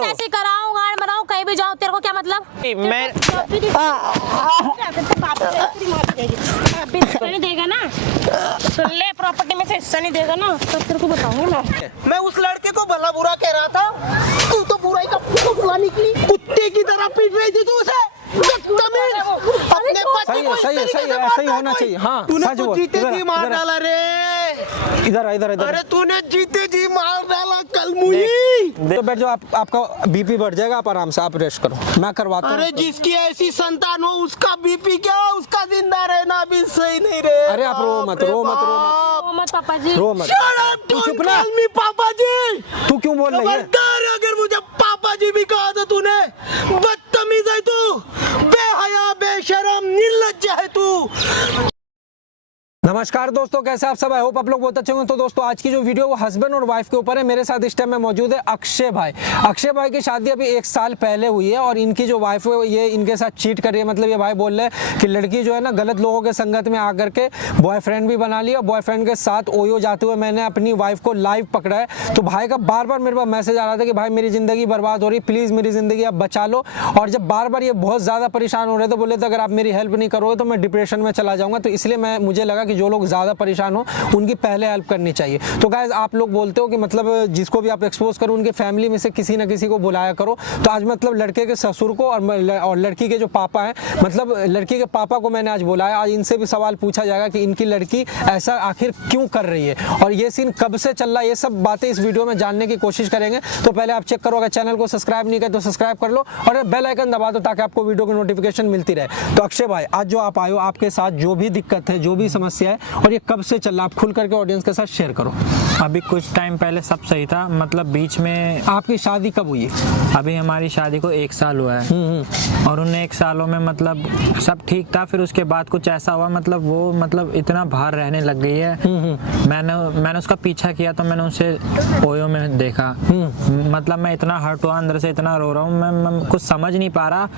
हो? कैसे कराऊं गाड़ बनाऊं कहीं भी जाऊं तेरे को क्या मतलब? मैं नहीं देगा ना, सुन ले प्रॉपर्टी में से हिस्सा नहीं देगा ना तो तेरे को बताऊंगी मैं उस लड़के को भला बुरा कह रहा था, तू तो बुराई का पुतला निकली, कुत्ते की तरह पीट रही थी तू उसे। अपने पति को इस तरीके से ऐसा ही होना चाहिए। हाँ, तूने तो जीते जी मार डाला रे। इधर इधर इधर। अरे तूने जीते जी मार डाला कल मुझे। तो बैठ जाओ, आपका बीपी बढ़ जाएगा, आप आराम से आप रेस्ट करो, मैं करवाता हूँ। अरे जिसकी ऐसी संतान हो उसका बीपी क्या, उसका जिंदा रहना भी सही नहीं रे। अरे आप रो मत, रो मत, रो मत, ओ मत पापा जी, रो मत। तू चुप ना। पापा जी तू क्यों बोल रही है? खबरदार अगर मुझे पापा जी भी कहा था तूने, बदतमीज है तू, बेहया बेशरम निर्लज्ज है तू। नमस्कार दोस्तों, कैसे आप सब? आई होप आप लोग बहुत अच्छे होंगे। तो दोस्तों आज की जो वीडियो वो हस्बैंड और वाइफ के ऊपर है। मेरे साथ इस टाइम में मौजूद है अक्षय भाई। अक्षय भाई की शादी अभी 1 साल पहले हुई है और इनकी जो वाइफ है ये इनके साथ चीट कर रही है। मतलब ये भाई बोल रहे हैं कि लड़की जो है ना गलत लोगों के संगत में आकर के बॉयफ्रेंड भी बना लिया। बॉयफ्रेंड के साथ ओयो जाते हुए मैंने अपनी वाइफ को लाइव पकड़ा है। तो भाई का बार बार मेरे पास मैसेज आ रहा था कि भाई मेरी जिंदगी बर्बाद हो रही, प्लीज मेरी जिंदगी आप बचा लो। और जब बार बार ये बहुत ज्यादा परेशान हो रहे थे, बोले थे अगर आप मेरी हेल्प नहीं करोगे तो मैं डिप्रेशन में चला जाऊंगा। तो इसलिए मुझे लगा कि जो लोग ज्यादा परेशान हो उनकी पहले हेल्प करनी चाहिए। तो गाइस आप लोग बोलते हो कि मतलब जिसको भी आप एक्सपोज करो उनके फैमिली में से किसी ना किसी को बुलाया करो। तो आज मतलब लड़के के ससुर को और लड़की के जो पापा हैं, मतलब लड़की के पापा को मैंने आज बुलाया। आज इनसे भी सवाल पूछा जाएगा कि इनकी लड़की ऐसा आखिर क्यों कर रही है और ये सीन कब से चल रहा है, ये सब बातें इस वीडियो में जानने की कोशिश करेंगे। तो पहले आप चेक करो, अगर चैनल को सब्सक्राइब नहीं किया तो सब्सक्राइब कर लो और बेल आइकन दबा दो ताकि आपको वीडियो की नोटिफिकेशन मिलती रहे। तो अक्षय भाई आज जो आप आए हो, आपके साथ जो भी दिक्कत है, जो भी समस्या है और ये कब से चल रहा, आप खुल करके ऑडियंस के साथ शेयर करो। अभी कुछ टाइम पहले सब सही था, मतलब बीच में। आपकी शादी कब हुई? अभी हमारी शादी को 1 साल हुआ है और उन 1 सालों में मतलब सब ठीक था। फिर उसके बाद कुछ ऐसा हुआ, मतलब वो मतलब इतना बाहर रहने लग गई है। मैंने उसका पीछा किया तो मैंने उसे ओयो में देखा। मतलब मैं इतना हर्ट हुआ, अंदर से इतना रो रहा हूँ, मैं कुछ समझ नहीं पा रहा।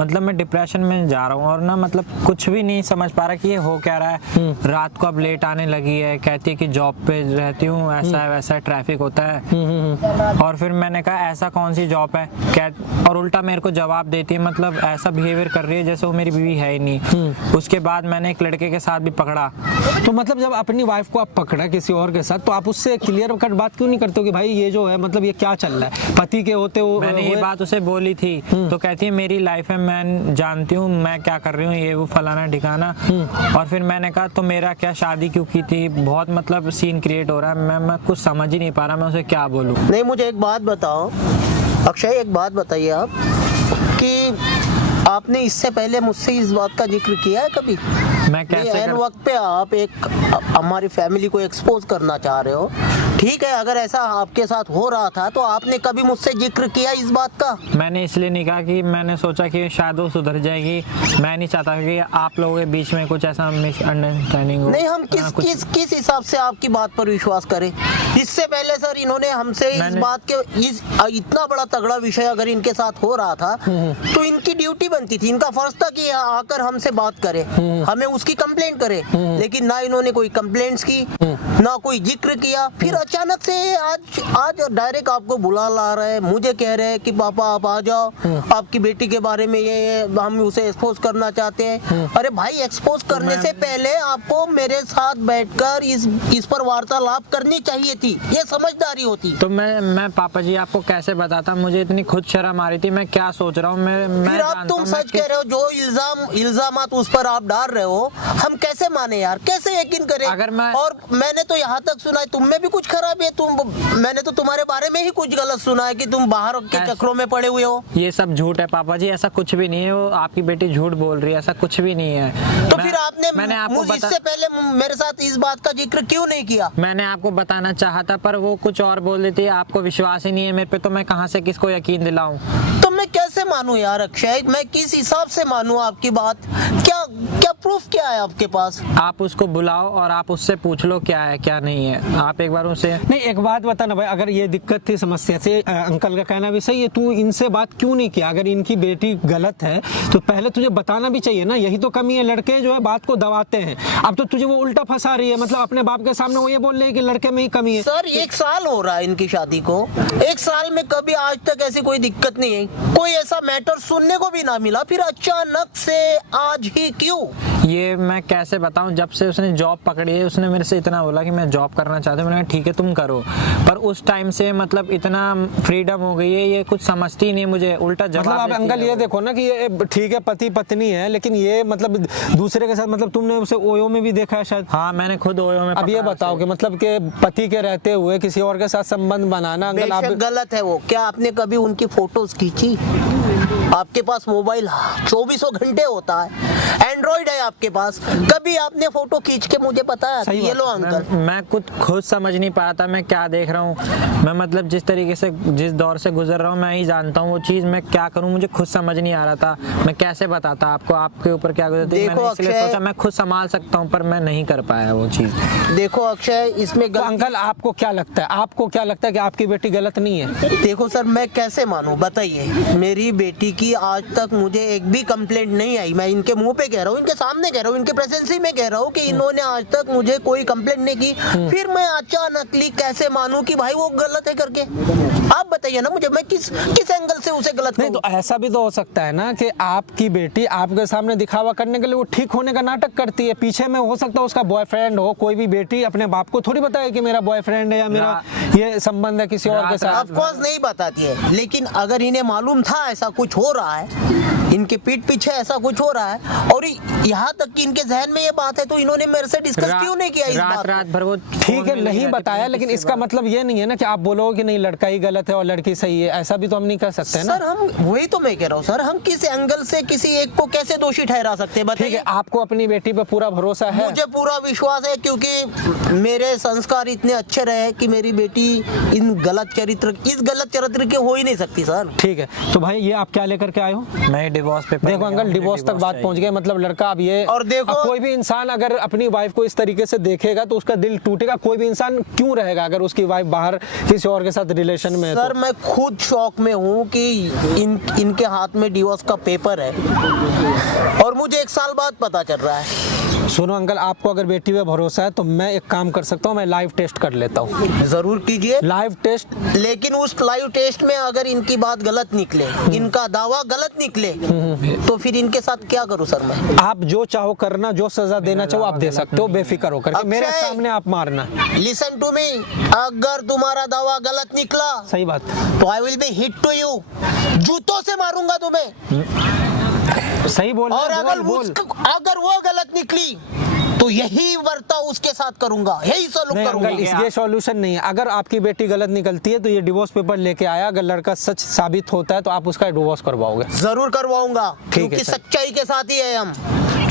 मतलब मैं डिप्रेशन में जा रहा हूँ और ना मतलब कुछ भी नहीं समझ पा रहा कि ये हो क्या रहा है। रात को अब लेट आने लगी है, कहती है कि जॉब पे रहती हूँ, ऐसा है वैसा है, ट्रैफिक होता है। और फिर मैंने कहा ऐसा कौन सी जॉब है क्या, और उल्टा मेरे को जवाब देती है, मतलब ऐसा बिहेवियर कर रही है जैसे वो मेरी बीवी है ही नहीं। उसके बाद मैंने एक लड़के के साथ भी पकड़ा। तो मतलब जब अपनी वाइफ को आप पकड़ा किसी और के साथ, तो आप उससे क्लियर कट बात क्यों नहीं करते हो कि भाई ये जो है मतलब ये क्या चल रहा है? पति के होते हो मैंने ये बात उसे बोली थी तो कहती है मेरी लाइफ है, मैं जानती हूँ मैं क्या कर रही हूँ, ये वो फलाना ठिकाना। और फिर मैंने कहा तो मेरा क्या, शादी क्यों की थी? बहुत मतलब सीन क्रिएट हो रहा है, मैं कुछ समझ ही नहीं पा रहा मैं उसे क्या बोलूं। नहीं मुझे एक बात बताओ अक्षय, एक बात बताइए आप कि आपने इससे पहले मुझसे इस बात का जिक्र किया है कभी? मैं कैसे एन वक्त पे आप एक हमारी फैमिली को एक्सपोज करना चाह रहे हो, ठीक है। अगर ऐसा आपके साथ हो रहा था तो आपने कभी मुझसे जिक्र किया इस बात का? मैंने इसलिए नहीं कहा कि मैंने सोचा कि शायद वो सुधर जाएगी। मैं नहीं चाहता कि आप लोगों के बीच में कुछ ऐसा मिसअंडरस्टैंडिंग हो। नहीं, हम किस हिसाब से आपकी बात पर विश्वास करें? इससे पहले सर इन्होंने हमसे इस बात के इतना बड़ा तगड़ा विषय अगर इनके साथ हो रहा था तो इनकी ड्यूटी बनती थी, इनका फर्ज था कि आकर हमसे बात करे, हमें उसकी कंप्लेंट करे। लेकिन ना इन्होंने कोई कंप्लेंट्स की, ना कोई जिक्र किया। फिर अचानक से आज डायरेक्ट आपको बुला ला रहे हैं, मुझे कह रहे हैं कि पापा आप आ जाओ, आपकी बेटी के बारे में ये हम उसे एक्सपोज करना चाहते हैं। अरे भाई, एक्सपोज करने से पहले आपको मेरे साथ बैठकर इस पर वार्तालाप करनी चाहिए थी, ये समझदारी होती। तो मैं पापा जी आपको कैसे बताता, मुझे इतनी खुद शर्म आ रही थी, मैं क्या सोच रहा हूँ। फिर अब तुम सच कह रहे हो, जो इल्जामात उस पर आप डाल रहे हो, हम कैसे माने यार, कैसे यकीन करें? अगर और मैंने तो यहाँ तक सुना है तुम में भी कुछ खराबी है। मैंने तो तुम्हारे बारे में ही कुछ गलत सुना है कि तुम बाहर के चक्रों में पड़े हुए हो। ये सब झूठ है पापा जी, ऐसा कुछ भी नहीं है। वो आपकी बेटी झूठ बोल रही है, ऐसा कुछ भी नहीं है। तो फिर आपने इससे पहले मेरे साथ इस बात का जिक्र क्यों नहीं किया? मैंने आपको बताना चाहा था पर वो कुछ और बोल देती है। आपको विश्वास ही नहीं है मेरे पे, तो मैं कहाँ से किसको यकीन दिलाऊं? तो मैं कैसे मानूं यार अक्षय, मैं किस हिसाब से मानूं आपकी बात? क्या प्रूफ क्या है आपके पास? आप उसको बुलाओ और आप उससे पूछ लो क्या है क्या नहीं है। आप एक बार उसे नहीं, एक बात बता ना भाई, अगर ये दिक्कत थी समस्या से, अंकल का कहना भी सही है, तू इनसे बात क्यों नहीं किया? अगर इनकी बेटी गलत है तो पहले तुझे बताना भी चाहिए ना। यही तो कमी है, लड़के जो है बात को दबाते हैं। अब तो तुझे वो उल्टा फंसा रही है, मतलब अपने बाप के सामने वो ये बोल रहे हैं कि लड़के में ही कमी है। सर 1 साल हो रहा है इनकी शादी को, 1 साल में कभी आज तक ऐसी कोई दिक्कत नहीं है, कोई ऐसा मैटर सुनने को भी ना मिला, फिर अचानक से आज ही क्यों? ये मैं कैसे बताऊं, जब से उसने जॉब पकड़ी है उसने मेरे से इतना बोला कि मैं जॉब करना चाहती हूँ। मैंने कहा ठीक है तुम करो, पर उस टाइम से मतलब इतना फ्रीडम हो गई है, ये कुछ समझती नहीं मुझे, उल्टा जवाब मतलब आप देती अंकल है ये वो। देखो ना कि ये ठीक है पति पत्नी है, लेकिन ये मतलब दूसरे के साथ, मतलब तुमने उसे ओयो में भी देखा है शायद। हाँ मैंने खुद ओयो में अब ये पकड़ा बताओ उसे। कि मतलब के पति के रहते हुए किसी और के साथ संबंध बनाना, अंकल आप बेशक गलत है वो। क्या आपने कभी उनकी फोटोज खींची? आपके पास मोबाइल 24 घंटे होता है, एंड्रॉइड है आपके पास, कभी आपने फोटो खींच के मुझे बताया? सही ये लो बात अंकल। मैं खुद समझ नहीं पा रहा था मैं क्या देख रहा हूँ। मैं मतलब जिस तरीके से जिस दौर से गुजर रहा हूँ मैं ही जानता हूँ वो चीज़, मैं क्या करूँ मुझे खुद समझ नहीं आ रहा था। मैं कैसे बताता आपको आपके ऊपर क्या गुजरती है। देखो मैंने इसलिए अक्षय- सोचा मैं खुद संभाल सकता हूँ, पर मैं नहीं कर पाया वो चीज़। देखो अक्षय, इसमें तो गलती- अंकल आपको क्या लगता है, आपको क्या लगता है कि आपकी बेटी गलत नहीं है? देखो सर, मैं कैसे मानूं बताइए? मेरी बेटी की आज तक मुझे एक भी कंप्लेंट नहीं आई। मैं इनके मुंह पे कह रहा हूँ, इनके सामने कह रहा हूँ, इनके प्रेजेंसी में कह रहा हूँ कि इन्होंने आज तक मुझे कोई कंप्लेंट नहीं की। फिर मैं अचानकली कैसे मानूं कि भाई वो गलत है करके? आप बताइए ना मुझे, मैं किस एंगल से उसे गलत नहीं, कहूं? तो ऐसा भी तो हो सकता है ना कि आपकी बेटी आपके सामने दिखावा करने के लिए वो ठीक होने का नाटक करती है, पीछे में हो सकता है उसका बॉयफ्रेंड हो। कोई भी बेटी अपने बाप को थोड़ी बताए कि मेरा बॉयफ्रेंड है या मेरा ये संबंध है किसी और के साथ। ऑफ कोर्स नहीं बताती है, लेकिन अगर इन्हें मालूम था ऐसा कुछ हो रहा है, इनके पीठ पीछे ऐसा कुछ हो रहा है और यहाँ तक कि इनके जहन में ये बात है, तो इन्होंने मेरे से डिस्कस क्यों नहीं किया इस बात रात को? भर वो ठीक है नहीं बताया, लेकिन इसका मतलब ये नहीं है ना कि आप बोलोगे कि नहीं लड़का ही गलत है और लड़की सही है। ऐसा भी तो हम नहीं कर सकते हैं ना। सर हम वही तो मैं कह रहा हूँ सर, हम किस एंगल से किसी एक को कैसे दोषी ठहरा सकते हैं ठीक है, बताइए? आपको अपनी बेटी पे पूरा भरोसा है? मुझे पूरा विश्वास है, क्योंकि मेरे संस्कार इतने अच्छे रहे कि मेरी बेटी इस गलत चरित्र के हो ही नहीं सकती सर। ठीक है, तो भाई ये आप क्या लेकर के आए हो? मैं डिवोर्स पेपर देखो अंकल, डिवोर्स तक बात पहुंच गई, मतलब लड़का अब ये और देखो- अब कोई भी इंसान अगर अपनी वाइफ को इस तरीके से देखेगा तो उसका दिल टूटेगा। कोई भी इंसान क्यों रहेगा अगर उसकी वाइफ बाहर किसी और के साथ रिलेशन में है सर तो? मैं खुद शौक में हूँ कि इनके हाथ में डिवोर्स का पेपर है और मुझे 1 साल बाद पता चल रहा है। सुनो अंकल, आपको अगर बेटी पे भरोसा है तो मैं एक काम कर सकता हूँ, मैं लाइव टेस्ट कर लेता हूँ। जरूर कीजिए लाइव टेस्ट। लेकिन उस लाइव टेस्ट में अगर इनकी बात गलत निकले, इनका दावा गलत निकले, तो फिर इनके साथ क्या करूं सर मैं? आप जो चाहो करना, जो सजा देना चाहो आप दे सकते हो, बेफिक्र होकर के। मेरे अक्षय! सामने आप मारना। लिसन टू मी, अगर तुम्हारा दावा गलत निकला सही बात। तो I will be hit to you, जूतों से मारूंगा तुम्हें। सही बोल और रहे हैं, अगर बोल। अगर वो गलत निकली तो यही बर्ताव उसके साथ करूंगा, यही सलूक नहीं करूंगा। अंकल, ये सॉल्यूशन नहीं है। अगर आपकी बेटी गलत निकलती है तो ये डिवोर्स पेपर लेके आया, अगर लड़का सच साबित होता है तो आप उसका डिवोर्स करवाओगे। जरूर करवाऊंगा, क्योंकि सर। सच्चाई के साथ ही है हम।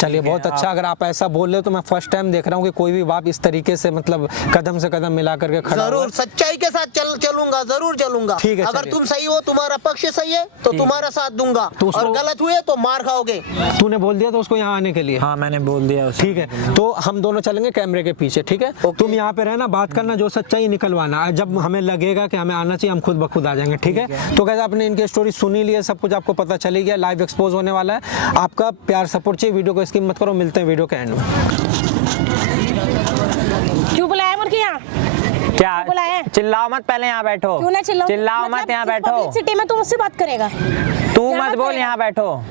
चलिए बहुत अच्छा, अगर आप ऐसा बोल रहे हो तो मैं फर्स्ट टाइम देख रहा हूँ कि कोई भी बाप इस तरीके से मतलब कदम से कदम मिला करके खड़ा हुआ है। जरूर सच्चाई के साथ चलूंगा, जरूर चलूंगा। ठीक है, अगर चलिए। तुम सही हो, तुम्हारा पक्ष सही है, तो तुम्हारा साथ दूंगा, तो उसको- और गलत हुए तो मार खाओगे। तूने बोल दिया तो उसको यहाँ आने के लिए। हाँ मैंने बोल दिया उसे। ठीक है, तो हम दोनों चलेंगे कैमरे के पीछे, ठीक है? तुम यहाँ पे रहना, बात करना, जो सच्चाई निकलवाना। जब हमें लगेगा कि हमें आना चाहिए हम खुद ब खुद आ जाएंगे, ठीक है? तो कैसे आपने इनकी स्टोरी सुनी ली है, सब कुछ आपको पता चली गया, लाइव एक्सपोज होने वाला है। आपका प्यार सपोर्ट चाहिए, वीडियो को स्किप मत करो। मिलते हैं वीडियो के एंड में। क्यों बुलाया मुर्गी यहाँ? क्या बुलाया है? चिल्लाओ मत, पहले यहाँ बैठो। क्यों ना चिल्लाओ मत, यहाँ बैठो। सिटी में तू मुझसे बात करेगा? तू यहाँ मत बात बोल, करेगा? यहाँ बैठो।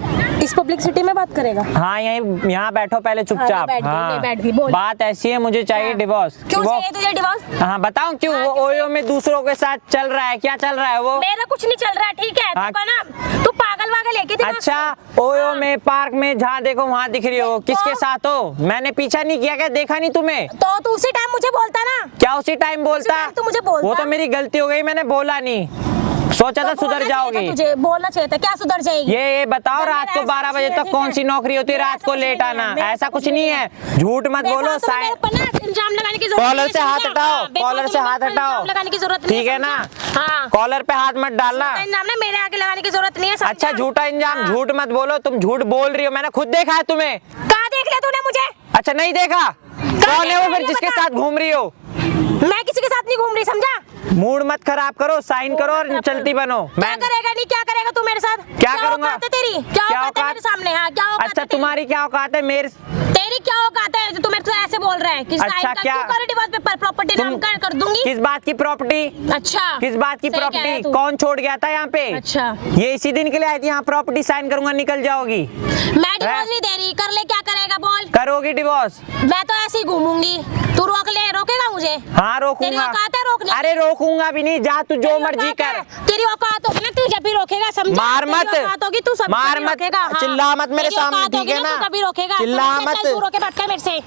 इस पब्लिक सिटी में बात करेगा? हाँ यहाँ बैठो पहले चुपचाप। बैठ गई, हाँ नहीं बैठ गई, बोल। बात ऐसी है, मुझे चाहिए डिवोर्स। क्यों वो- चाहिए तुझे डिवोर्स? हाँ बताऊँ क्यों? हाँ, वो क्यों ओयो में दूसरों के साथ चल रहा है, क्या चल रहा है वो? मेरा कुछ नहीं चल रहा है, ठीक है? हाँ। तू ना, तू पागल वागल है क्या दिमाग से? अच्छा, ओयो में पार्क में जहाँ देखो वहाँ दिख रही हो, तो- किसके साथ हो? मैंने पीछा नहीं किया, क्या देखा नहीं तुम्हें? तो तू उसी टाइम मुझे बोलता ना। क्या उसी टाइम बोलता? टाइम तो मुझे बोलता। वो तो मेरी गलती हो गई, मैंने बोला नहीं। सोचा था तो सुधर बोलना चाहिए था जाओगी। तुझे बोलना चाहिए था, क्या सुधर जाएगी? ये बताओ तो रात को मेरा 12 ऐसा बजे कुछ तक नहीं कौन है। सी नौकरी होती है मेरा रात को ऐसा लेट कुछ नहीं आना? है, मेरा ऐसा कुछ नहीं है, है। झूठ मत बोलो। बेफालतू साइन मेरे पर ना इल्जाम लगाने की जरूरत कॉलर नहीं से है, हाथ समझा? हटाओ, हाँ, कॉलर से हाथ बेफालतू हटाओ, इल्जाम लगाने की जरूरत नहीं ठीक है ना? समझा? हाँ, कॉलर पे हाथ मत डालना। इल्जाम ना मेरे आगे लगाने की जरूरत नहीं है, समझा? अच्छा झूठा इंजाम, हाँ। झूठ मत बोलो, तुम झूठ बोल रही हो, मैंने खुद देखा है तुम्हें। कहाँ देख लिया तूने मुझे? अच्छा नहीं देखा? कौन है वो देखा फिर है, जिसके बता। साथ घूम रही हो? मैं किसी के साथ नहीं घूम रही, समझा? मूड मत खराब करो, साइन करो और चलती बनो। क्या करेगा? नहीं क्या करेगा तू मेरे साथ? क्या करूंगा? औकात है तेरी? क्या औकात है मेरे सामने? हाँ, क्या औकात अच्छा है तेरी? तुम्हारी क्या औकात है? मेरे तेरी क्या औकात है जो तू मेरे से ऐसे बोल रहा है कि अच्छा, साइन का क्या? क्यों करे डिवोर्स पेपर प्रॉपर्टी तुम नाम कर दूंगी? किस बात की प्रॉपर्टी? अच्छा, किस बात की सही कह रहा है प्रॉपर्टी? तू। कौन छोड़ गया था यहाँ पे? अच्छा, ये इसी दिन के लिए आई थी, यहाँ प्रॉपर्टी साइन करूंगा, निकल जाओगी। मैं डिवोर्स नहीं दे रही, कर ले, क्या करेगा बोल? करोगी डिवोर्स? मैं तो ऐसे ही घूमूंगी, तू रोकेगा मुझे? हाँ तेरी रोकूंगा। औकात है रोकने? अरे रोकूंगा भी नहीं, जा तू जो तेरी मर्जी औकात कर। है? तेरी औकात होगी ना, तू जब भी रोकेगा, समझा? मार तेरी मत, औकात होगी, तू सब मार कभी मत, रोकेगा, हाँ। चिल्ला मत मेरे तेरी सामने, औकात ठीक होगी है ना? तू कभी रोकेगा, चिल्ला समझ? मत। चल, तू रोके बैठ कर मेरे से।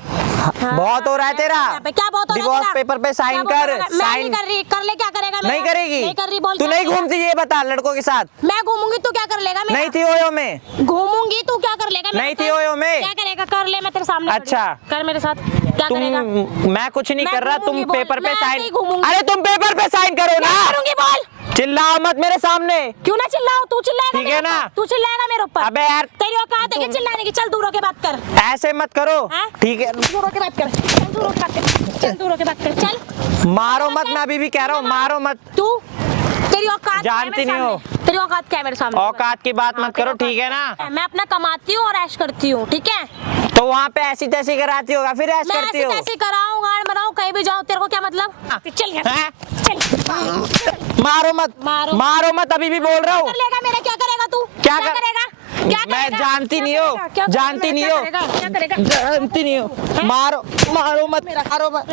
हाँ। बहुत हो रहा है तेरा। यहाँ पे क्या बहुत हो रहा है डिवोर्स तेरा? पेपर पे साइन क्या बहुत कर, हो रहा है? मैं नहीं साइन कर रही, कर ले, क्या करेगा मेरा? नहीं करेगी? नहीं कर रही, बोल तू क्या नहीं करेगा? घूमती, ये बता लड़कों के साथ? मैं घूमूंगी, तू क्या कर लेगा मेरा? नहीं थी ओयो में? घूमूंगी, तू क्या कर लेगा मेरे नहीं थी साथ? ओयो में? क्या करेगा? कर ले, मैं तेरे सामने खड़ी अच्छा। हूँ। कर मेरे साथ, क्या करेगा? मैं कुछ नहीं मैं कर रहा, तुम घूमूंगी, बोल। पेपर पे मैं ऐसे साइन। ही घूमूंगी। अरे तुम पेपर पे साइन करो क्या ना। करूंगी बोल? चिल्लाओ मत मेरे सामने। क्यों ना चिल्लाऊं? तू चिल्लाएगा ठीक है मेरे ना? ऊपर? तू चिल्लाएगा मेरे ऊपर? अबे यार तेरी औकात है कि चिल्लाने की? चल दूर होके बात कर। ऐसे मत करो, हाँ? ठीक है? दूर होके बात कर, चल दूर होके बात कर, चल दूर होके बात कर, चल। मारो मत, मैं अभी भी कह रहा हूँ, मारो मत। तू, तेरी औकात क्या है जानती मेरे नहीं हो। सामने? तेरी औकात क्या है मेरे सामने? औकात की बात मत करो, ठीक है ना? मैं अपना कमाती हूँ और ऐश करती हूँ, ठीक है? तो वहाँ पे ऐसी तैसी कराती होगा, फिर ऐसे मैं करती ऐसी हो? तैसी कराऊं, गाड़ बनाऊं, कहीं भी जाऊं, तेरे को क्या मतलब? चल यहाँ हैं? से, चल। मारो मत, मारो। मारो मत, अभी भी बोल रहा हूँ। कर लेगा मेरा? क्या करेगा तू? क्या क्या कर- करेगा? क्या मैं करेगा? जानती क्या नहीं हो, करेगा? क्या जानती करेगा? नहीं क्या हो। करेगा? क्या करेगा? जानती नहीं हो, मारो, मारो मत, मारो मत।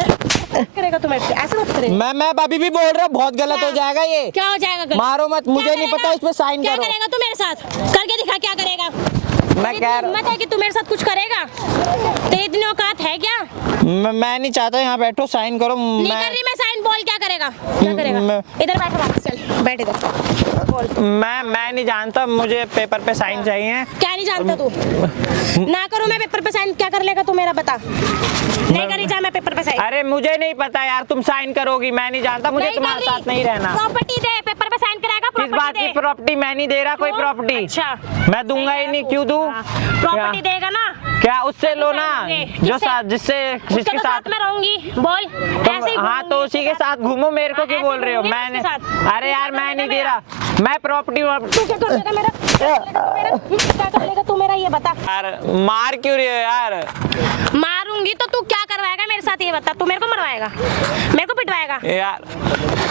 क्या करेगा तू मेरे से? ऐसे मत करेगा। मैं अभी भी बोल रहा हूँ, बहुत गलत हो जाएगा ये। क्या हो जाएगा गलत? मारो मत, मुझे क्या नहीं करेगा? पता, इस पे साइन क्या करो। करेगा तू मेरे साथ? करके दिखा, क्या करेगा? मैं तेरी कह रहा हिम्मत है कि तू मेरे साथ कुछ करेगा? तेरी इतनी औकात है क्या? मैं नहीं चाहता, यहाँ बैठो, साइन करो। नहीं कर रही मैं साइन, बोल क्या करेगा? क्या करेगा? मैं- इधर बैठ, वापस चल, बैठ इधर, बोल। मैं नहीं जानता, मुझे पेपर पे साइन चाहिए। क्या नहीं जानता तू? ना करूं मैं पेपर पे साइन, क्या कर लेगा तू मेरा? बता। नहीं करी जा मैं पेपर पे साइन। अरे मुझे नहीं पता यार, तुम साइन करोगी, मैं नहीं जानता, मुझे तुम्हारे साथ नहीं रहना। प्रॉपर्टी दे, पेपर पे साइन कराएगा। किस बात की प्रॉपर्टी? मैं नहीं दे रहा कोई क्यों? प्रॉपर्टी। अच्छा। मैं दूंगा ही नहीं, क्यों दूं? प्रॉपर्टी देगा ना? क्या उससे लो ना, किससे? जो साथ जिससे उसके जिसके तो साथ। साथ में रहूंगी, बोल। ऐसे ही हाँ तो घूमूंगी उसी के उसके साथ घूमो, मेरे को हाँ, क्यों ऐसे बोल रहे हो? घूमूंगी मैंने उसके साथ। अरे यार क्या मैं नहीं करेगा दे रहा, मैं प्रॉपर्टी तू क्या कर लेगा मेरा? क्या कर लेगा तू मेरा? ये बता। यार मार क्यों रही हो यार? मारूंगी तो तू क्या करवाएगा मेरे साथ? ये बता। तू मेरे को मरवाएगा, मेरे को पिटवाएगा, यार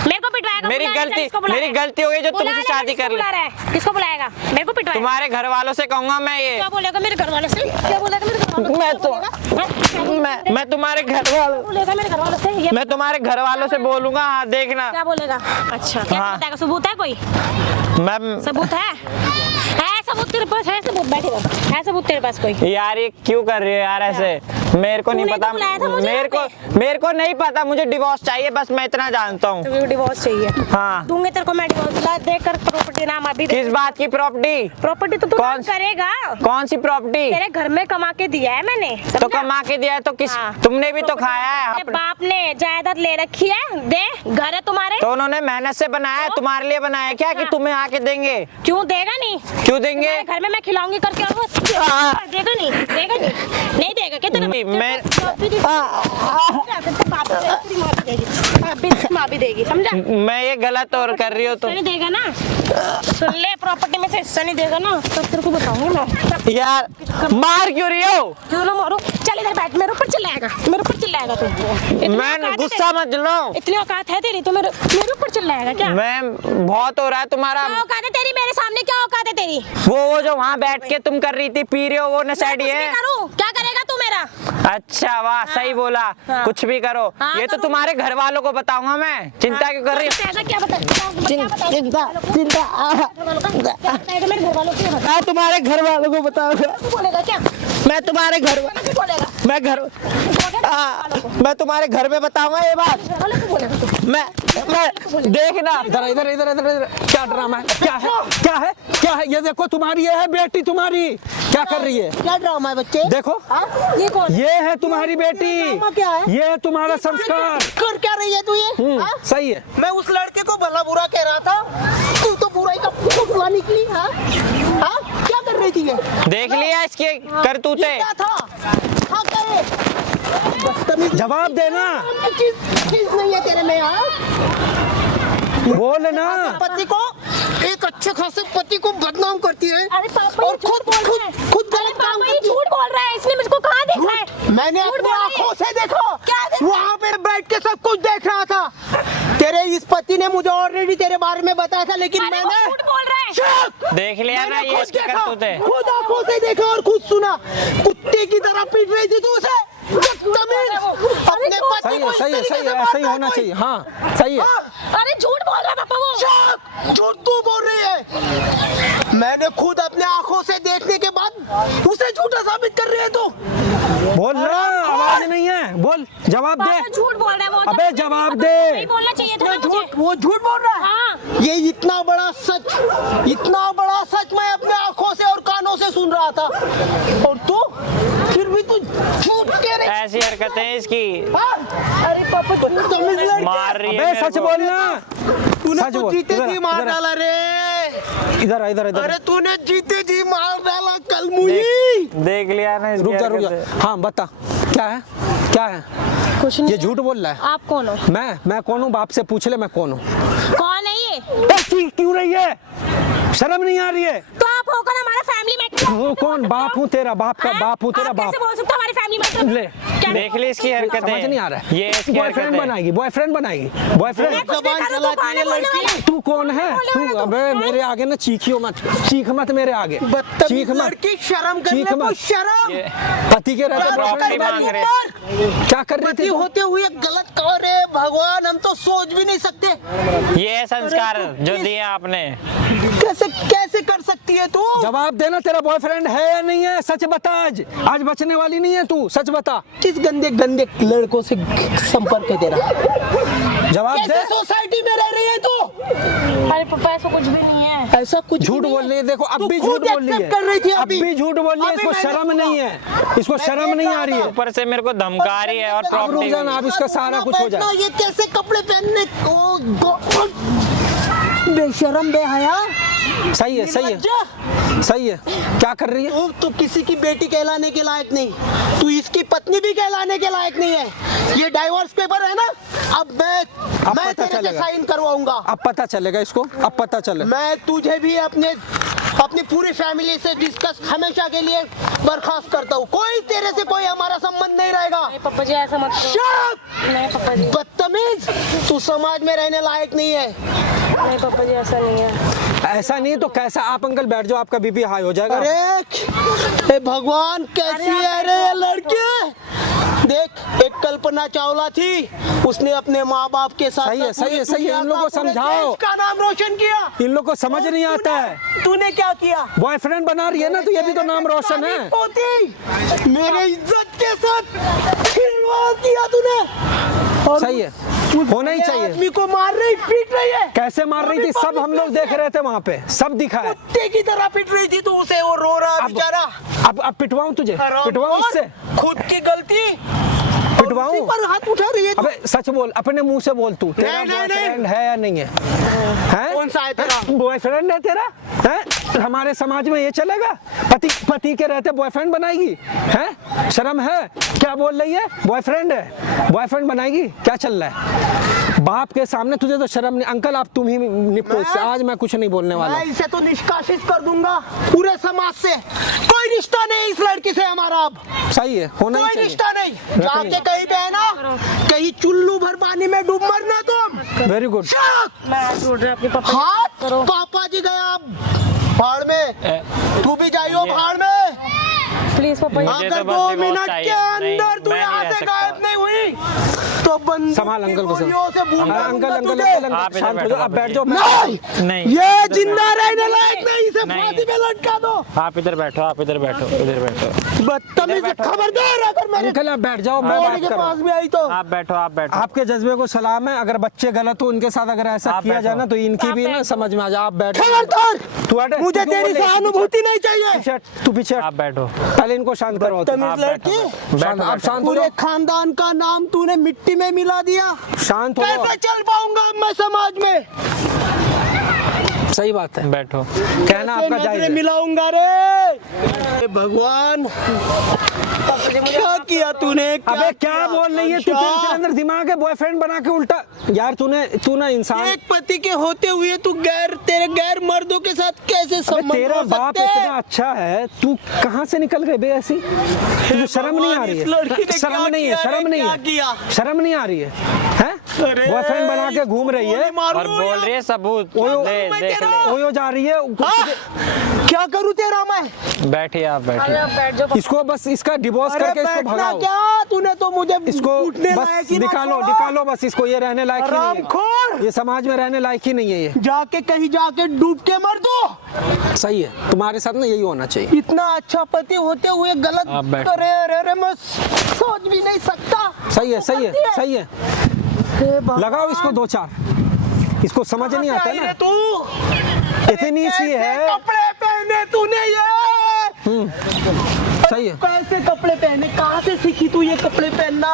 मेरे को पिटवाएगा? मेरी बुला ले, गलती, किसको बुला मेरी ले? गलती हो गई जो बुला तुमसे ले, शादी किसको कर ली। बुला रहा है? किसको बुलाएगा? मेरे को पिटवाएगा? तुम्हारे घर वालों से कहूंगा मैं ये। क्या बोलेगा मेरे घर वालों से? क्या बोलेगा मेरे घर वालों से? मैं क्या तो- बोलेगा? हैं? मैं तुम्हारे घर वालों बोलेगा मेरे घर वालों से? ये मैं तुम्हारे घर वालों से बोलूंगा, हाँ देखना। क्या बोलेगा? अच्छा, क्या हाँ। बताएगा? सबूत है कोई? मैं सबूत है? सबूत तेरे पास है? सबूत बैठे रहो। है सबूत तेरे पास कोई? यार ये क्यों कर रही हो यार ऐसे? मेरे को नहीं तूने पता, तो बुलाया था मुझे मेरे को नहीं पता, मुझे डिवोर्स चाहिए, बस मैं इतना जानता हूँ। तुझे डिवोर्स चाहिए? हाँ। दूंगे तेरे को मैं डिवोर्स। ला देख कर प्रॉपर्टी नाम अभी किस बात की प्रॉपर्टी? प्रॉपर्टी तो तू कौन- नाम करेगा। कौन सी प्रॉपर्टी? तेरे घर में कमा के दिया है मैंने, तो समझा? कमा के दिया है तो किस? हाँ। तुमने भी तो खाया है। तेरे बाप ने जायदाद ले रखी है, दे, घर है तुम्हारे। तो उन्होंने मेहनत से बनाया है, तुम्हारे लिए बनाया है क्या कि तुम्हें आके देंगे? क्यों देगा नहीं? क्यों देंगे? तुम्हारे घर में मैं खिलाऊंगी करके आऊंगा। देगा नहीं? देगा नहीं? नहीं देगा क्या? तेरा नहीं, मैं- माँ भी देगी, समझा? मैं ये गलत और कर रही हो तो नहीं देगा ना? सुन ले, प्रॉपर्टी में से हिस्सा नहीं देगा ना, तब तेरे को बताऊंगी मैं। यार मार क्यों रही हो? क्यों ना मारू? चल इधर बैठ, मेरे ऊपर चिल्लाएगा, मेरे ऊपर चिल्लाएगा तू। इतनी मैं औकात है गुस्सा मत लो, तेरी? इतनी औकात है तेरी? तू मेरे ऊपर चिल्लाएगा क्या? मैं बहुत हो रहा है तुम्हारा। क्या औकात है तेरी मेरे सामने? क्या औकात है तेरी? वो जो वहाँ बैठ के तुम कर रही थी, पी रहे हो, वो नशेड़ी कुछ भी है। करूं, क्या करेगा तू मेरा? अच्छा वाह, सही बोला। हाँ। कुछ भी करो, हाँ, ये तो करूंगी। तुम्हारे घर वालों को बताऊंगा मैं। चिंता क्यों कर रही हो? ऐसा क्या बता? चिंता मेरे घर वालों को ये बता। मैं तुम्हारे घर वालों को बताऊंगा। तू बोलेगा क्या? मैं तुम्हारे घर मैं तुम्हारे घर में बताऊंगा ये बात। मैं देखना। इधर क्या ड्रामा है? क्या है ये देखो, तुम्हारी ये है बेटी, तुम्हारी क्या कर रही है? क्या ड्रामा है बच्चे? देखो ये कौन? ये है तुम्हारी बेटी, क्या है? ये है तुम्हारा संस्कार। कर क्या रही है तू ये? हाँ? सही है। मैं उस लड़के को भला बुरा कह रहा था, तू तो बुराई का पुतला निकली। हाँ हाँ, क्या कर रही थी ये? देख लिया इसके करतूते। क्या था? हाँ करे। बदतमीज। जवाब देना। चीज नहीं है तेरे में। हाँ, बोल ना। पति को, एक अच्छे खासे पति को बदनाम करती है अरे पापा, और ये झूठ बोल रहा है। खुद गलत काम पापा ये करती है। झूठ बोल रहा है, इसने मुझको कहाँ देखा है? मैंने झूठ अपनी बोल रही है। आंखों से देखा। क्या देखा? वहाँ पे बैठ के सब कुछ देख रहा था। तेरे इस पति ने मुझे ऑलरेडी तेरे बारे में बताया था, लेकिन अरे वो मैंने झूठ बोल रहा है। चुप! देख लिया ना मैंने ये खुद इसके देखा, करतूते। खुद आंखों से देखा और खुद सुना। कुत्ते की तरह पीट रही थी तू उसे। बदतमीज! अपने पति सही को है, इस सही है, तरीके सही से है, ऐसा ही मारता होना कोई। चाहिए। हाँ सही है। हाँ, अरे झूठ बोल रहा है पापा वो। चुप! झूठ तू बोल रही है। मैंने खुद अपने आंखों से देखने के बाद उसे झूठा साबित कर रही है तू। बोल ना, आवाज नहीं है, बोल, जवाब दे। पापा झूठ बोल रहा है वो। अबे जवाब दे। नहीं बोलना चाहिए था ना मुझे। वो झूठ बोल रहा है। हाँ। ये इतना बड़ा सच मैं अपने आंखों से और कानों से सुन रहा था, और तू फिर भी तू झूठ कह रही। ऐसी हरकतें इसकी। हाँ? अरे पापा बदतमीज लड़की। मार रही है अबे मेरे सच को। बोलना। तूने सच तो बोल। जीते इधर जी आ, मार इधर आ। डाला रे। इधर अरे तूने जीते जी मार डाला कल मुझे। देख लिया ना इसकी रुक जा। हरकतें। हाँ बता, क्या है? कुछ नहीं। ये झूठ बोल रहा है। आप कौन हो? मैं कौन हूँ? बाप से पूछ ले मैं कौन हूँ। कौन है ये? क्यों रही है? शर्म नहीं आ रही है? तो आप होकर हमारा फैमिली मैटर। वो कौन? बाप हूँ तेरा, बाप का बाप हूँ तेरा, बाप। कैसे बोल सकते हो हमारी फैमिली मैटर? ले, देख ली इसकी हरकतें। समझ नहीं आ रहा है। ये इसकी बॉयफ्रेंड हरकतें। बनाएगी, बॉयफ्रेंड। जबान चलाती है लड़की। तू कौन है? तू अबे मेरे आगे ना चीखियो मत, चीख मत मेरे आगे, बदतमीज चीख मत। लड़की, शर्म कर चीख ले मत। कुछ शर्म। ये पति के रहते प्रॉपर्टी boyfriend मांग बना रहे। रही। क्या कर रही पति थी तू? होते हुए गलत कर रहे। भगवान, हम तो सोच भी नहीं सकते। ये संस्कार जो दिए आपने। कैसे कर सकती है तू? जवाब देना, तेरा बॉयफ्रेंड है या नहीं है? सच बता। आज बचने वाली नहीं है तू, सच बता। किस गंदे लड़कों से संपर्क है तेरा? जवाब कैसे दे। सोसाइटी में रह रही है तू? अरे पापा ऐसा कुछ भी नहीं है। ऐसा कुछ झूठ भी बोल नहीं रही है। देखो अब तू भी खुद झूठ बोल रही accept कर रही थी है, अब अभी। भी झूठ बोल रही है। अभी इसको मैंने शर्म सुना। नहीं है, इसको मैं शर्म नहीं आ रही है। ऊपर से मेरे को धमका रही है और अब रुक प्रॉपर्टी। जाना, अब इसका सारा कुछ हो जाए। ये कैसे कपड़े पहनने को बेशरम बेहया। सही है, सही है, निर्लज्ज। सही है। क्या कर रही है? तू किसी की बेटी कहलाने के लायक नहीं, तू इसकी पत्नी भी कहलाने के लायक नहीं है। ये डाइवोर्स पेपर है ना, अब मैं पता तेरे से चलेगा। साइन करवाऊंगा। अब पता चलेगा इसको, अब पता चले। मैं तुझे भी अपनी पूरी फैमिली से डिस्कस हमेशा के लिए बर्खास्त करता हूँ। तेरे से कोई हमारा संबंध नहीं रहेगा। नहीं पापा जी ऐसा मत करो। चुप! नहीं पापा जी, बदतमीज, तू समाज में रहने लायक नहीं है। नहीं पापा जी ऐसा नहीं है। ऐसा नहीं तो कैसा? आप अंकल बैठ जाओ, आपका बीपी हाई हो जाएगा। अरे भगवान, कैसी है रे ये लड़की? देख, एक कल्पना चावला थी, उसने अपने माँ बाप के साथ सही है, साथ पूरी सही है। दुनिया इन लोगों को का, पूरे समझाओ। देश का नाम रोशन किया। इन लोग को समझ नहीं आता है। तूने क्या किया? बॉयफ्रेंड बना रही है ना, तो ये भी तो नाम रोशन है। होती मेरे इज्जत के साथ खिलवाड़ किया तूने। और सही है, होना ही चाहिए। आदमी को मार रही, पीट रही है। कैसे मार रही थी सब हम लोग देख रहे थे, वहाँ पे सब दिखा है। कुत्ते की तरह पीट रही थी तू उसे, वो रो रहा बेचारा। अब पिटवाऊं तुझे? पिटवाऊं इससे? खुद की गलती पिटवाऊं? उसी पर हाथ उठा रही है तू। अबे सच बोल, अपने मुंह से बोल तू। तेरा नहीं, बॉयफ्रेंड है या नहीं है? हैं? कौन सा है तेरा? बॉयफ्रेंड है तेरा? हैं? हमारे समाज में ये चलेगा? पति के रहते बॉयफ्रेंड बनाएगी? हैं? शर्म है? क्या बोल रही है? बॉयफ्रेंड है, बॉयफ्रेंड बनाएगी? क्या चल रहा है? बाप के सामने तुझे तो शर्म नहीं। अंकल आप तुम ही निपटो इससे, आज मैं कुछ नहीं बोलने वाला। मैं इसे तो निष्कासित कर दूंगा पूरे समाज से। कोई रिश्ता नहीं इस लड़की से हमारा अब। सही है, होना ही कोई चाहिए। रिश्ता नहीं। जाके कहीं पे है ना, कहीं चुल्लू भर पानी में डूब मरना तुम। Very good. मैं हाथ जोड़ रहा आपके पापा। हाथ करो। पापा जी गया भाड़ में, तू भी जाइयो भाड़ में। प्लीज पापा जी। मुझे तो अगर बस 2 डिवोर्स मिनट चाहिए। के अंदर नहीं, तू मैं यहाँ नहीं से रह गायब सकता। नहीं हुई तो बंदूक संभाल अंकल को, की गोलियों से बूंदा अंकल दूंगा अंकल तुझे। अंकल आप इधर शांत हो बैठो जाओ, अब बैठ जाओ। नहीं, नहीं, ये इधर जिंदा रहने लायक नहीं, इसे नहीं। फांसी पे लटका दो। आप इधर बैठो, आप इधर बैठो, इधर बैठो। बदतमीज, खबरदार अगर मेरे अंकल आप बैठ जाओ, मैं मोरे बात के कर रहा पास हूँ। भी आई तो आप बैठो, आप बैठो। आपके जज्बे को सलाम है, अगर बच्चे गलत हो उनके साथ अगर ऐसा आप किया बैठो। जाए ना तो इनकी भी ना समझ में आ जाए। आप बैठ, खबरदार, तू हट, मुझे तू क्यों तेरी बोल रही है? सहानुभूति नहीं चाहिए। पीछे हट, तू पीछे हट। आप बैठो। पहले इनको शांत करो। बदतमीज आप बैठो, लड़की, बैठो, शांत, आप शांत हो पूरे जाओ, खानदान का नाम तूने मिट्टी में मिला दिया। शांत हो जाओ। कैसे चल पाऊंगा अब मैं समाज में? सही बात है, बैठो। कहना आपका कैसे जायज नजरें है। मिलाऊंगा रे? हे भगवान, क्या किया तूने? अबे क्या बोल रही है तू? तेरे अंदर दिमाग है? बॉयफ्रेंड बना के उल्टा यार तू ना इंसान। एक पति के होते हुए तू तेरे गैर मर्दों के साथ कैसे अबे संबंध तेरा हो बाप सकते हैं? इतना अच्छा है, तू कहाँ से निकल गए बे ऐसी? तुझे शर्म नहीं आ रही इस लड़की ने है? शर्म क्या नहीं है, किया रे? शर्म नहीं क्या है, किया? शर्म नहीं आ रही है? हैं? अरे, बॉयफ्रेंड बना के घूम रही है गोली मारूं और बोल रही है सबूत। ओयो, ले, मैं देख तेरा- ले। ओयो जा रही है। हाँ? क्या करूं तेरा मैं? बैठिए, आप बैठिए। बैठ जाओ। इसको बस इसका डिवोर्स अरे करके इसको बैठना भगाओ। क्या? तूने तो मुझे इसको उठने बस लायक ही ना निकालो, छोड़ा। निकालो बस इसको। ये रहने लायक ही नहीं हरामखोर! है, ये समाज में रहने लायक ही नहीं है ये। जाके कहीं जाके डूब के मर दो। सही है, तुम्हारे साथ ना यही होना चाहिए। इतना अच्छा पति होते हुए गलत आप बैठो। करे। अरे मैं सोच भी नहीं सकता। सही है, सही है, सही है। हे भगवान, लगाओ इसको 2-4। इसको समझ नहीं आता क्या ना, रे तू इतनी सी कैसे है। कपड़े पहने तूने ये? सही है। कैसे कपड़े पहने? कहाँ से सीखी तू ये कपड़े पहनना?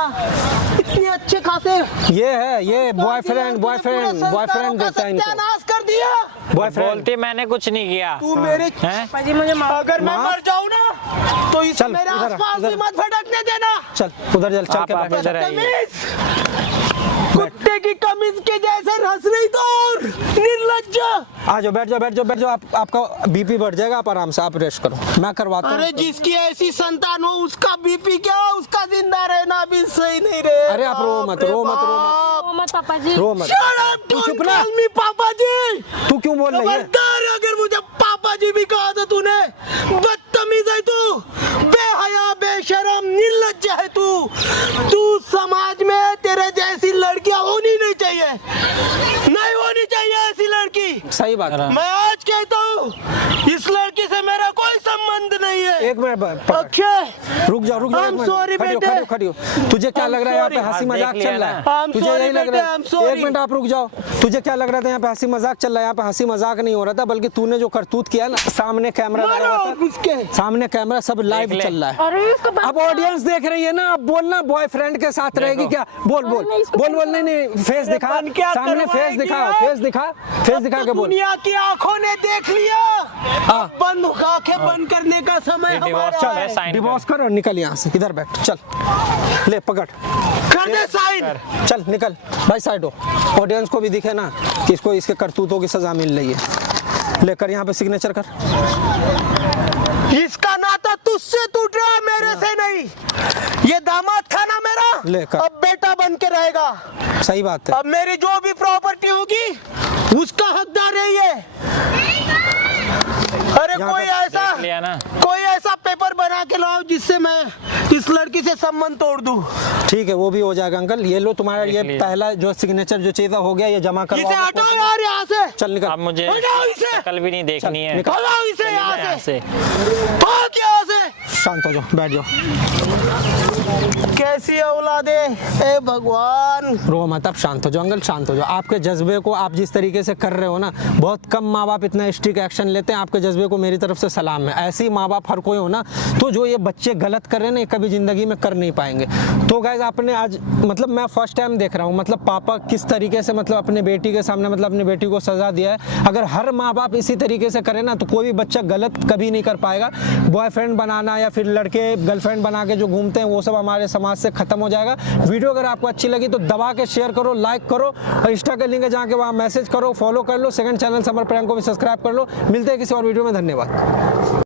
इतने अच्छे खासे ये बॉयफ्रेंड देता है इनको। सत्यानाश कर दिया। बॉयफ्रेंड बोलती मैंने कुछ नहीं किया। तू मेरे हैं? पाजी मुझे माफ। अगर मैं माफ? मर जाऊं ना तो इस चल, मेरे इधर आ, आसपास भी इधर। मत भटकने देना। चल उधर चल, चल आप के बैठ। इधर आइए। बदतमीज, कुत्ते की कमीज के जैसे रस नहीं तो निर्लज्ज। आ जाओ, बैठ जाओ, बैठ जाओ, बैठ जाओ। आपका बीपी बढ़ जाएगा, आप आराम से आप रेस्ट करो, मैं करवाता हूँ। अरे जिसकी ऐसी संतान हो उसका बीपी क्या, उसका जिंदा रहना भी सही नहीं रे। अरे आप रो मत, रो मत, रो मत, ओ मत पापा जी। रो मत। Shut up, तू don't चुप ना। call me पापा जी। तू क्यों बोल रही है? खबरदार अगर मुझे पापा जी भी कहा तो तूने। बदतमीज है तू, बेहया, बेशरम, निर्लज्ज है तू समाज में तेरे जैसी लड़कियां होनी नहीं चाहिए, नहीं होनी चाहिए ऐसी लड़की। सही बात है। मैं आज कहता हूँ इस लड़की से मेरा कोई संबंध नहीं है। एक मिनट पकड़। अक्षय, रुक जाओ, रुक जाओ। I'm sorry, खड़ी हो, बेटे। खड़ी हो, खड़ी हो। तुझे क्या I'm लग रहा है यहाँ पे sorry। हंसी हाँ, मजाक देख चल लिया रहा है? ना। I'm तुझे sorry, यही लग बेटे, रहा है? I'm sorry। एक मिनट आप रुक जाओ। तुझे क्या लग रहा था यहाँ पे हंसी मजाक चल रहा है? यहाँ पे हंसी मजाक नहीं हो रहा था, बल्कि तूने जो करतूत किया ना, सामने कैमरा लगा हुआ मारो था, उसके। सामने कैमरा सब लाइव ले। चल रहा है। अरे इसको अब ऑडियंस देख रही है ना, अब बोलना बॉयफ्रेंड के साथ रहेगी क्या? बोल बोल नहीं, इसको बोल बोल। नहीं फेस दिखा, बन क्या सामने फेस करवाएगी दिखा, यार? फेस दिखा, फेस दिखा के बोल। दुनिया की आंखों ने देख लिया। हाँ। अब बंद आंखें बंद करने का समय डिवोर्स हमारा है, है। साइन डिवोर्स कर और निकल यहाँ से, इधर बैठ, चल ले पकड़, कर दे साइन। चल निकल भाई, साइड हो। ऑडियंस को भी दिखे ना कि इसको इसके करतूतों की सजा मिल रही है। लेकर यहाँ पे सिग्नेचर कर। इसका नाता तुझसे टूट रहा है, मेरे से नहीं। ये दामाद था ना मेरा, लेकर। अब बेटा बन के रहेगा। सही बात है। अब मेरी जो भी प्रॉपर्टी होगी उसका हकदार है ये। अरे यहाँ कोई पे ऐसा देख लिया ना। कोई ऐसा पेपर बना के लाओ जिससे मैं इस लड़की से संबंध तोड़ दूं। ठीक है, वो भी हो जाएगा अंकल। ये लो तुम्हारा ये लिया। पहला जो सिग्नेचर जो चाहिए था हो गया, ये जमा इसे करवाओ। हटाओ यार यहाँ से। चल निकल। अब मुझे हटाओ इसे। शक्ल भी नहीं देखनी है। निकल। हटाओ इसे यहाँ यहाँ से। से। भाग यहाँ से। शांत हो जाओ, बैठ जाओ। कैसी औलादे, ए भगवान। रो मत, अब शांत हो जाओ अंकल, शांत हो जाओ। आपके जज्बे को आप जिस तरीके से कर रहे हो ना, बहुत कम माँ बाप इतना स्ट्रिक्ट एक्शन लेते हैं। आपके जज्बे को मेरी तरफ से सलाम है। ऐसे ही माँ बाप हर कोई हो ना, तो जो ये बच्चे गलत कर रहे हैं ना, ये कभी जिंदगी में कर नहीं पाएंगे। तो गाइज आपने आज मतलब मैं फर्स्ट टाइम देख रहा हूँ, मतलब पापा किस तरीके से मतलब अपने बेटी के सामने मतलब अपनी बेटी को सजा दिया है। अगर हर माँ बाप इसी तरीके से करे ना, तो कोई भी बच्चा गलत कभी नहीं कर पाएगा। बॉयफ्रेंड बनाना या फिर लड़के गर्लफ्रेंड बना के जो घूमते हैं, वो सब हमारे समाज से खत्म हो जाएगा। वीडियो अगर आपको अच्छी लगी तो दबा के शेयर करो, लाइक करो, और इंस्टा के लिंक है जहाँ के वहाँ मैसेज करो, फॉलो कर लो। सेकंड चैनल समर प्रैंक को भी सब्सक्राइब कर लो। मिलते हैं किसी और वीडियो में, धन्यवाद।